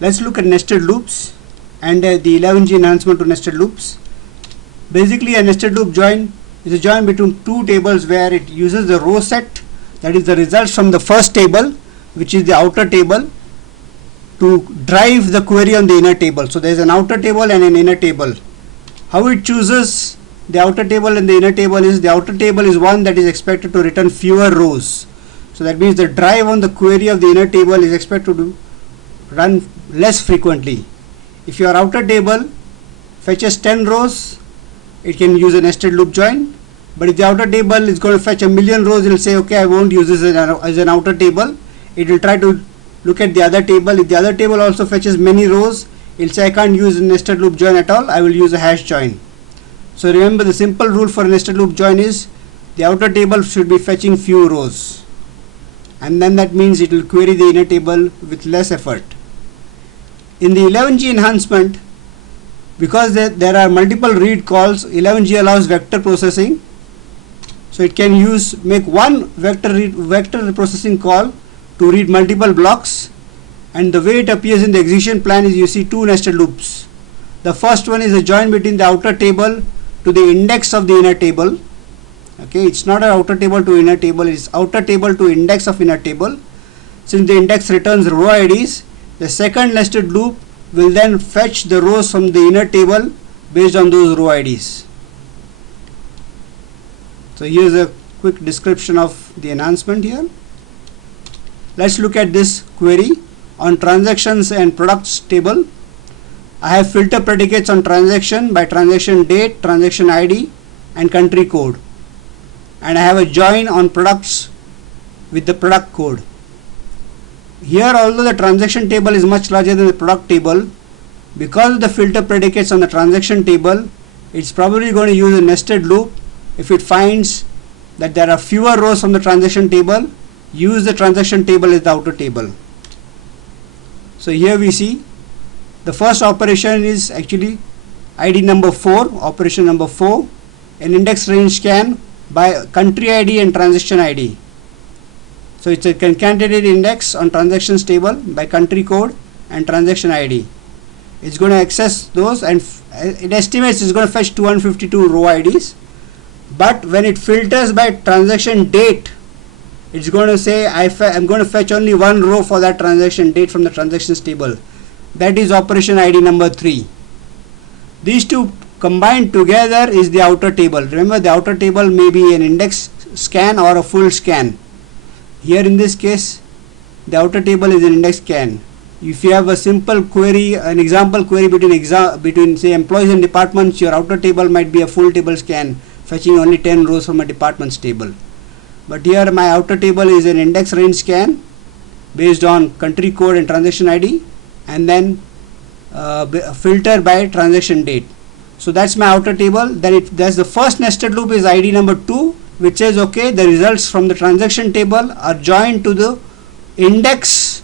Let's look at nested loops and the 11G enhancement to nested loops. Basically, a nested loop join is a join between two tables where it uses the row set, that is the results from the first table, which is the outer table, to drive the query on the inner table. So there is an outer table and an inner table. How it chooses the outer table and the inner table is, the outer table is one that is expected to return fewer rows. So that means the drive on the query of the inner table is expected to run less frequently. If your outer table fetches 10 rows, it can use a nested loop join. But if the outer table is going to fetch 1,000,000 rows, it will say, okay, I won't use this as an outer table. It will try to look at the other table. If the other table also fetches many rows, it will say, I can't use a nested loop join at all, I will use a hash join. So remember, the simple rule for a nested loop join is the outer table should be fetching few rows, and then that means it will query the inner table with less effort. In the 11G enhancement, because there are multiple read calls, 11G allows vector processing. So it can make one vector processing call to read multiple blocks, and the way it appears in the execution plan is you see two nested loops. The first one is a join between the outer table to the index of the inner table. Okay, it's not an outer table to inner table, it's outer table to index of inner table. Since the index returns row IDs, the second nested loop will then fetch the rows from the inner table based on those row IDs. So here's a quick description of the enhancement here. Let's look at this query on transactions and products table. I have filter predicates on transaction by transaction date, transaction ID and country code, and I have a join on products with the product code. Here, although the transaction table is much larger than the product table, because of the filter predicates on the transaction table, it's probably going to use a nested loop. If it finds that there are fewer rows from the transaction table, use the transaction table as the outer table. So here we see the first operation is actually ID number 4, operation number 4, an index range scan by country ID and transaction ID. So it's a concatenated index on transactions table by country code and transaction ID. It's going to access those, and it estimates it's going to fetch 252 row IDs. But when it filters by transaction date, it's going to say I'm going to fetch only one row for that transaction date from the transactions table. That is operation ID number 3. These two combined together is the outer table. Remember, the outer table may be an index scan or a full scan. Here in this case, the outer table is an index scan. If you have a simple query, an example query between say employees and departments, your outer table might be a full table scan, fetching only 10 rows from a department's table. But here my outer table is an index range scan based on country code and transaction ID, and then filter by transaction date. So that's my outer table. Then that's the first nested loop is ID number 2, which says okay, the results from the transaction table are joined to the index,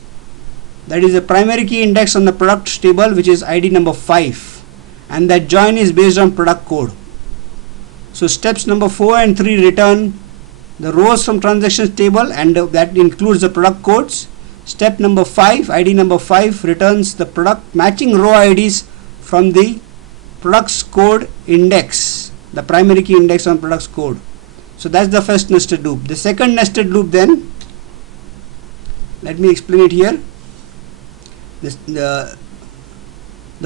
that is a primary key index on the product table, which is ID number 5, and that join is based on product code. So steps number 4 and 3 return the rows from transactions table, and that includes the product codes. Step number 5, ID number 5, returns the product matching row IDs from the products code index, the primary key index on products code. So that's the first nested loop. The second nested loop, then, let me explain it here. The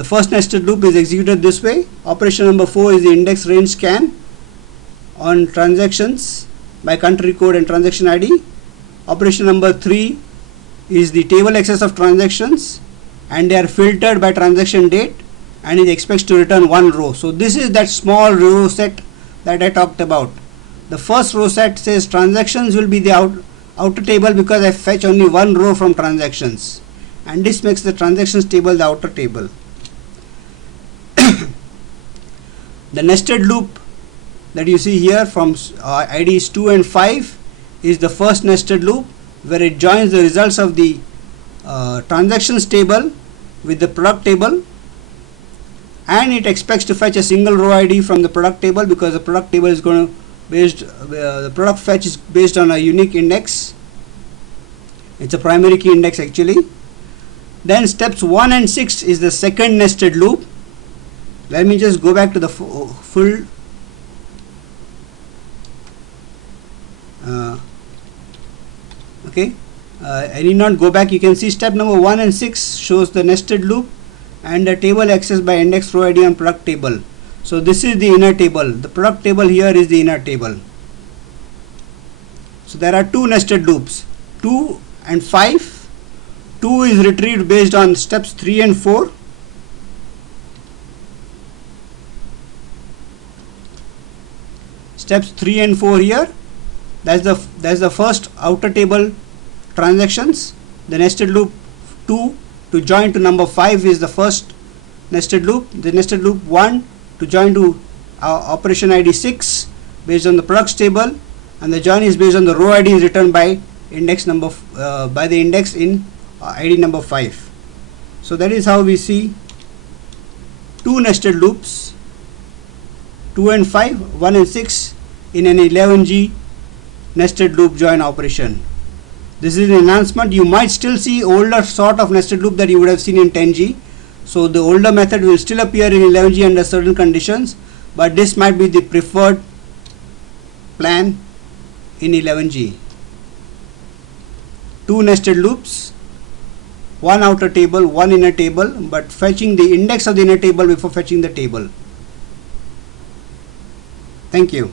first nested loop is executed this way. Operation number 4 is the index range scan on transactions by country code and transaction ID. Operation number 3 is the table access of transactions, and they are filtered by transaction date, and it expects to return one row. So this is that small row set that I talked about. The first row set says transactions will be the outer table because I fetch only one row from transactions, and this makes the transactions table the outer table. The nested loop that you see here from IDs 2 and 5 is the first nested loop, where it joins the results of the transactions table with the product table, and it expects to fetch a single row ID from the product table because the product table is going to the product fetch is based on a unique index. It's a primary key index actually. Then steps 1 and 6 is the second nested loop. Let me just go back to the full okay. I need not go back. You can see step number 1 and 6 shows the nested loop and the table accessed by index, row ID and product table. So this is the inner table. The product table here is the inner table. So there are two nested loops, 2 and 5. 2 is retrieved based on steps 3 and 4. Steps 3 and 4 here. That's the first outer table transactions. The nested loop 2 to join to number 5 is the first nested loop. The nested loop 1 to join to operation ID 6 based on the products table, and the join is based on the row ID is returned by index number by the index in ID number 5. So that is how we see two nested loops, 2 and 5, 1 and 6 in an 11G nested loop join operation. This is an enhancement. You might still see older sort of nested loop that you would have seen in 10G. So the older method will still appear in 11G under certain conditions, but this might be the preferred plan in 11G. Two nested loops, one outer table, one inner table, but fetching the index of the inner table before fetching the table. Thank you.